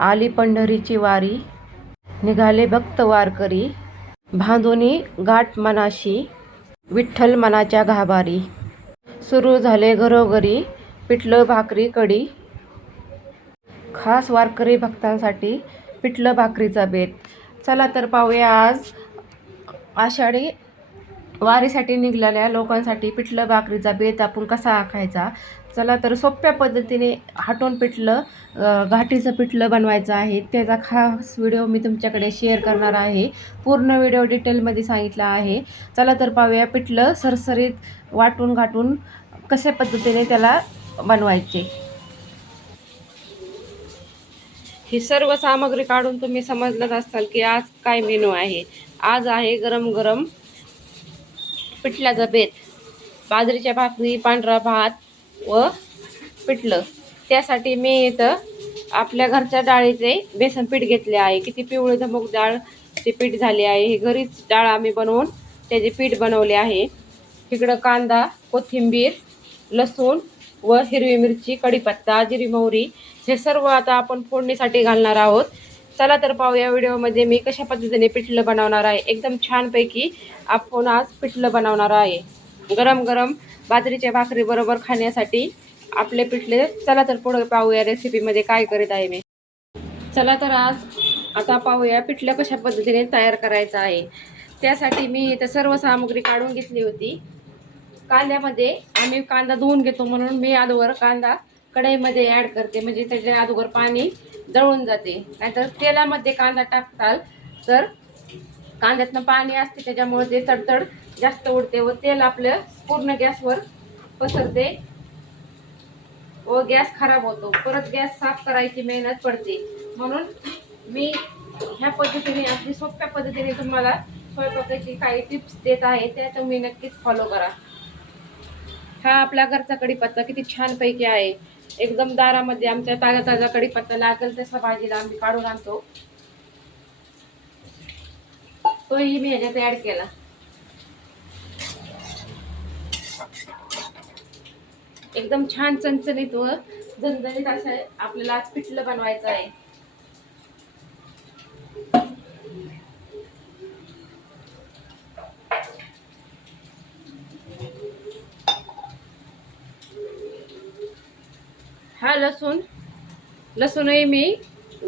आली पंढरीची वारी. निघाले भक्त वारकरी भांदुनी गाठ मनाशी विठ्ठल मनाच्या घाबारी. सुरू झाले घरोघरी पिठलं भाकरी कडी खास वारकरी भक्तांसाठी पिठलं भाकरीचा बेत. चला तर पाहूया आज आषाढी वारीसाठी निघालेल्या लोकांसाठी पिठलं भाकरीचा बेत आपण कसा आखायचा चला तर सोप्या पद्धतीने हाटून पिठलं घाटीचं पिठलं बनवायचं आहे. त्याचा खास व्हिडिओ मी तुमच्याकडे शेअर करणार आहे. पूर्ण व्हिडिओ डिटेलमध्ये सांगितला आहे. चला तर पाहूया पिठलं सरसरीत वाटून घाटून कशा पद्धतीने त्याला बनवायचे. ही सर्व सामग्री काढून तुम्ही समजलंच असाल की आज काय मेनू आहे. आज आहे गरम गरम पिठल्याचा बेत बाजरीच्या भाकरी पांढरा भात व पिठलं. त्यासाठी मी इथं आपल्या घरच्या डाळीचे बेसन पीठ घेतले आहे. किती पिवळे धमक डाळचे पीठ झाले आहे. हे घरीच डाळ आम्ही बनवून त्याचे पीठ बनवले आहे. इकडं कांदा कोथिंबीर लसूण व हिरवी मिरची कढीपत्ता जिरी मोहरी हे सर्व आता आपण फोडणीसाठी घालणार आहोत. चला तर पाहूया व्हिडिओमध्ये मी कशा पद्धतीने पिठलं बनवणार आहे. एकदम छानपैकी आपण आज पिठलं बनवणार आहे. गरम गरम बाजरीच्या भाकरी बरोबर खाण्यासाठी आपले पिठले. चला तर पुढे पाहूया रेसिपीमध्ये काय करीत आहे मी. चला तर आज आता पाहूया पिठलं कशा पद्धतीने तयार करायचं आहे. त्यासाठी मी इथं सर्व सामग्री काढून घेतली होती. कांद्यामध्ये आम्ही कांदा धुवून घेतो म्हणून मी अगोदर कांदा कढईमध्ये ॲड करते. म्हणजे त्याच्या अगोदर पाणी जळून जाते. नाहीतर तेलामध्ये कांदा टाकताल तर कांद्यातनं पाणी असते त्याच्यामुळे ते तडतड जास्त उडते व तेल आपलं पूर्ण गॅसवर पसरते व गॅस खराब होतो. परत गॅस साफ करायची मेहनत पडते. म्हणून मी ह्या पद्धतीने आपली सोप्या पद्धतीने तुम्हाला स्वयंपाकाची काही टिप्स देत आहे त्या तुम्ही नक्कीच फॉलो करा. हा आपला घरचा कढीपत्ता किती छानपैकी आहे. एकदम दारामध्ये आमच्या ताजा ताजा कडीपत्ता लागेल तसा भाजीला आम्ही काढून आणतो. तोही मी ह्याच्यात ऍड केला. एकदम छान चणचणीत व झणझणीत असं आपल्याला आज पिठलं बनवायचं आहे. लसूण. लसूणही मी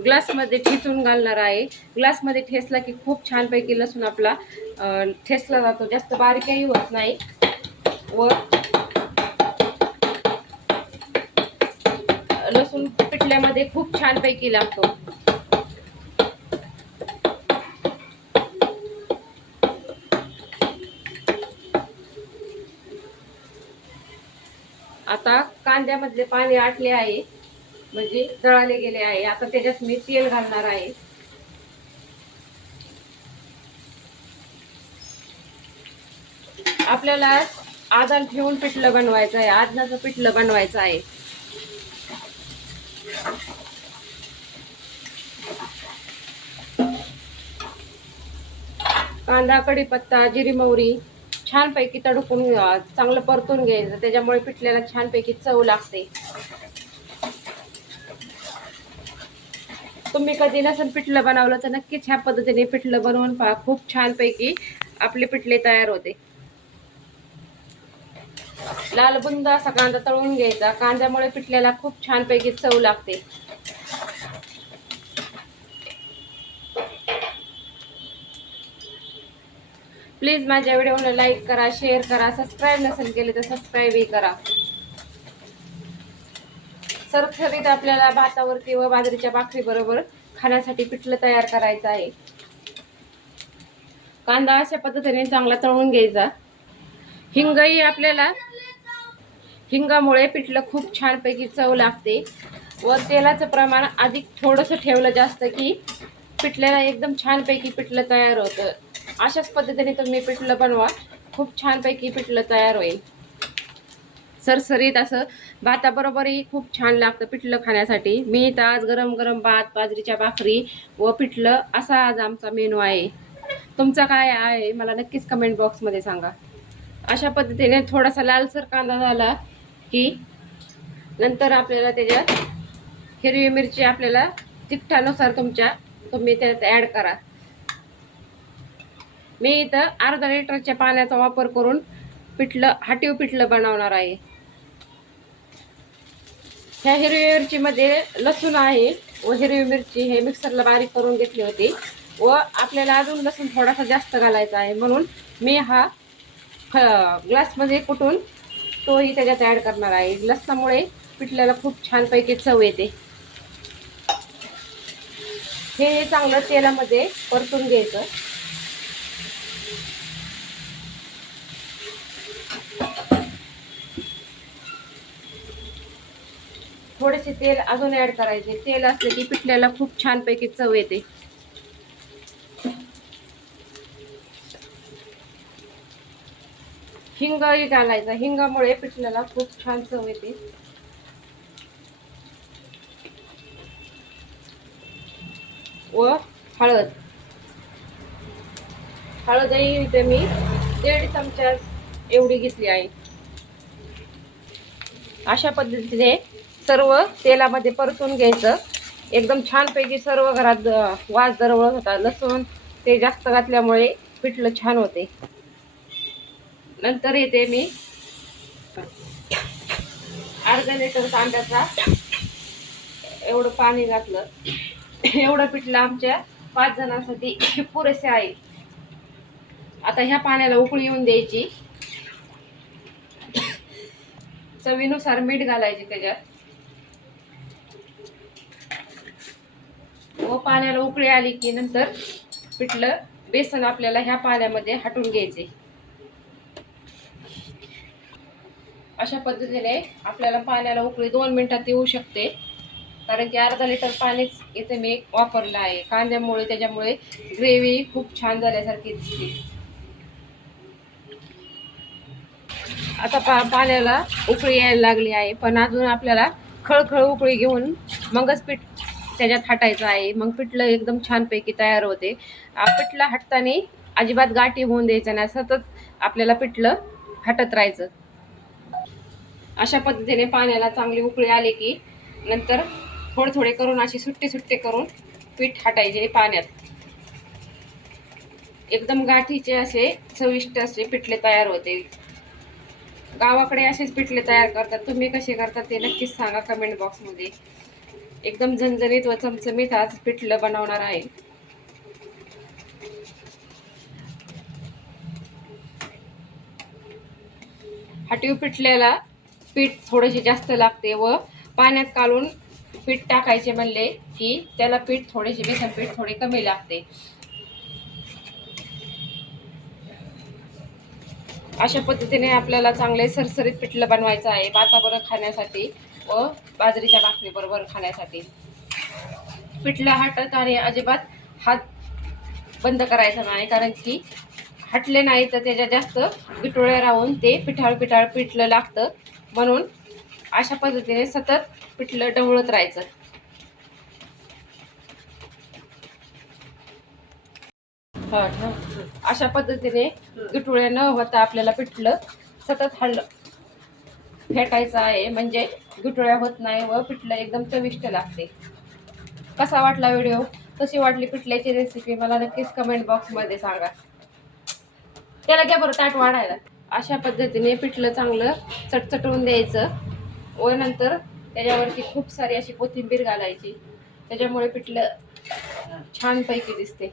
ग्लासमध्ये ठेचून घालणार आहे. ग्लासमध्ये ठेचला की खूप छानपैकी लसूण आपला ठेचला ठेसला जातो. जास्त बारीकही होत नाही. व लसूण पिठल्यामध्ये खूप छानपैकी लागतो. आता कांद्यामधले पाणी आटले आहे म्हणजे जळाले गेले आहे. आता त्याच्यात मी तेल घालणार आहे. आपल्याला आदान ठेवून पिठलं बनवायचं आहे आदनाचं पिठलं बनवायचं आहे. कांदा कढीपत्ता जिरी मोहरी छानपैकी तडकून चांगलं परतून घ्यायचं. त्याच्यामुळे पिठल्याला छानपैकी चव लागते. तुम्ही कधी नसेल पिठलं बनवलं तर नक्कीच ह्या पद्धतीने पिठलं बनवून पहा. खूप छानपैकी आपले पिठले तयार होते. लाल बुंद असा कांदा तळून घ्यायचा. कांद्यामुळे पिठल्याला खूप छानपैकी चव लागते. प्लीज माझ्या व्हिडिओला लाईक करा शेअर करा सबस्क्राईब नसेल केले तर सबस्क्राईबही करा. सरसरीत आपल्याला भातावरती व बाजरीच्या भाकरी बरोबर खाण्यासाठी पिठलं तयार करायचं आहे. कांदा अशा पद्धतीने चांगला तळून घ्यायचा. हिंगही आपल्याला हिंगामुळे पिठलं खूप छानपैकी चव लागते व तेलाचं प्रमाण अधिक थोडंसं ठेवलं जास्त की पिठल्याला एकदम छानपैकी पिठलं तयार होतं. अशाच पद्धतीने तुम्ही पिठलं बनवा. खूप छानपैकी पिठलं तयार होईल. सरसरीत असं भाताबरोबरही खूप छान लागतं पिठलं खाण्यासाठी. मी इथं आज गरम गरम भात बाजरीच्या भाकरी व पिठलं असा आज आमचा मेनू आहे. तुमचा काय आहे मला नक्कीच कमेंट बॉक्समध्ये सांगा. अशा पद्धतीने थोडासा लालसर कांदा झाला की नंतर आपल्याला त्याच्यात हिरवी मिरची आपल्याला तिखटानुसार तुमच्या तुम्ही त्यात ॲड करा. मी इथं अर्धा लिटरच्या पाण्याचा वापर करून पिठलं हाटीव पिठलं बनवणार आहे. ह्या हिरवी मिरचीमध्ये लसूण आहे व हिरवी मिरची हे मिक्सरला बारीक करून घेतली होती व आपल्याला अजून लसूण थोडासा जास्त घालायचा आहे म्हणून मी हा ग्लासमध्ये कुटून तोही त्याच्यात ॲड करणार आहे. लसणामुळे पिठल्याला खूप छानपैकी चव येते. हे चांगलं तेलामध्ये परतून घ्यायचं. थोडेसे तेल अजून ऍड करायचे. तेल असले की पिठल्याला खूप छानपैकी चव येते. हिंगही घालायचा. हिंगामुळे पिठल्याला खूप छान चव येते. व हळद. हळदही इथे मी दीड चमचा एवढी घेतली आहे. अशा पद्धतीने सर्व तेलामध्ये परतून घ्यायचं. एकदम छानपैकी सर्व घरात वास दरवळत होता. लसूण ते जास्त घातल्यामुळे पिठलं छान होते. नंतर येते मी अर्धा लिटर कांद्याचा एवढं पाणी घातलं. एवढं पिठलं आमच्या पाच जणांसाठी पुरेसे आहे. आता ह्या पाण्याला उकळी येऊन द्यायची. चवीनुसार मीठ घालायचे त्याच्यात. व पाण्याला उकळी आली की नंतर पिठलं बेसन आपल्याला ह्या पाण्यामध्ये हटून घ्यायचे. अशा पद्धतीने आपल्याला पाण्याला उकळी दोन मिनिटात येऊ शकते. कारण की अर्धा लिटर पाणीच इथे मी वापरलं आहे. कांद्यामुळे त्याच्यामुळे ग्रेव्ही खूप छान झाल्यासारखी दिसते. आता पा पाण्याला उकळी यायला लागली आहे. पण अजून आपल्याला खळखळ उकळी घेऊन मगच पीठ त्याच्यात हटायचं आहे. मग पिठलं एकदम छानपैकी तयार होते. पिठलं हटताना अजिबात गाठी होऊन द्यायचं नाही. सतत आपल्याला पिठलं हटत राहायचं. अशा पद्धतीने पाण्याला चांगली उकळी आली की नंतर थोडे थोडे करून अशी सुट्टे सुट्टे करून पीठ हटायचे पाण्यात. एकदम गाठीचे असे चविष्ट असे पिठले तयार होते. गावाकडे असेच पिठले तयार करतात. तुम्ही कसे करतात ते नक्कीच सांगा कमेंट बॉक्समध्ये. एकदम झणझणीत व चमचमीत आज पिठलं बनवणार आहे. हाटीव पिठल्याला पीठ थोडेसे जास्त लागते व पाण्यात काढून पीठ टाकायचे म्हणले की त्याला पीठ थोडेसे बेसन पीठ थोडे कमी लागते. अशा पद्धतीने आपल्याला चांगले सरसरीत पिठलं बनवायचं आहे. भाताबरोबर खाण्यासाठी व बाजरीच्या भाकरीबरोबर खाण्यासाठी. पिठलं हटत आणि अजिबात हात बंद करायचा नाही कारण की हटले नाही तर त्याच्या जास्त पिठोळ्या राहून ते पिठाळ पिठाळ पिठलं लागतं. म्हणून अशा पद्धतीने सतत पिठलं ढवळत राहायचं. हा, अशा पद्धतीने गिटुळ्या न होता आपल्याला पिठलं सतत हल फेटायचं आहे म्हणजे गुटळ्या होत नाही व पिठलं एकदम चविष्ट लागते. कसा वाटला व्हिडिओ? कशी वाटली पिठल्याची रेसिपी मला नक्कीच कमेंट बॉक्समध्ये सांगा. त्याला घ्या बरं ताट वाढायला. अशा पद्धतीने पिठलं चांगलं चटचटवून द्यायचं व नंतर त्याच्यावरती खूप सारी अशी कोथिंबीर घालायची. त्याच्यामुळे पिठलं छानपैकी दिसते.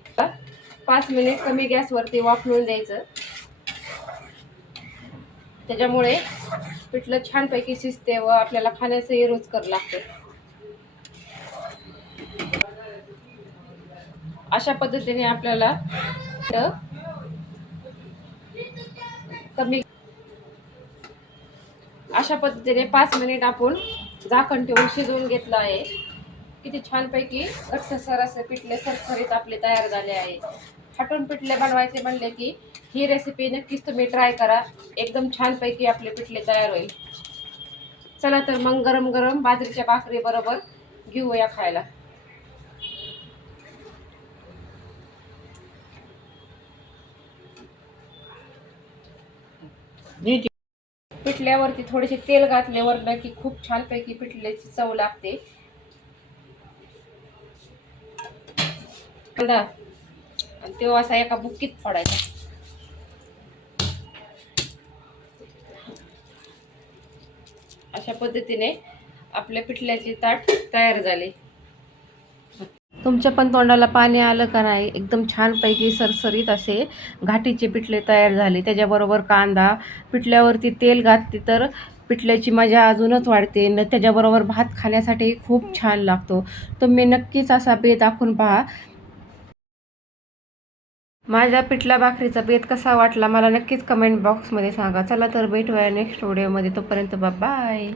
पाच मिनिट कमी गॅसवरती वाफवून द्यायचं. त्याच्यामुळे पिठलं छानपैकी शिजते व आपल्याला खाण्याचंही रुचकर लागते. अशा पद्धतीने आपल्याला कमी अशा पद्धतीने पाच मिनिट आपण झाकण ठेवून शिजवून घेतलं आहे. किती छानपैकी घट्टसर असे पिठले सरसरीत आपले तयार झाले आहे. फाटून पिठले बनवायचे म्हणले की ही रेसिपी नक्कीच तुम्ही ट्राय करा. एकदम छानपैकी आपले पिठले तयार होईल. चला तर मग गरम गरम बाजरीच्या भाकरी बरोबर घेऊया खायला. पिठल्यावरती थोडेसे तेल घातले वरनं की खूप छानपैकी पिठल्याची चव लागते. कांदा आणि तो असा एका बुक्कीत फोडायचा. अशा पद्धतीने आपल्या पिठल्याचे ताट तयार झाले. तुमच्या पण तोंडाला पाणी आलं का नाही? एकदम छानपैकी सरसरीत असे घाटीचे पिठले तयार झाले. त्याच्याबरोबर कांदा पिठल्यावरती तेल घातली तर पिठल्याची मजा अजूनच वाढते. न त्याच्याबरोबर भात खाण्यासाठी खूप छान लागतो. तुम्ही नक्कीच असा बेत दाखवून पहा. माझ्या पिठला भाकरीचा बेत कसा वाटला मला नक्कीच कमेंट बॉक्समध्ये सांगा. चला तर भेटूया नेक्स्ट व्हिडिओमध्ये तोपर्यंत बाय.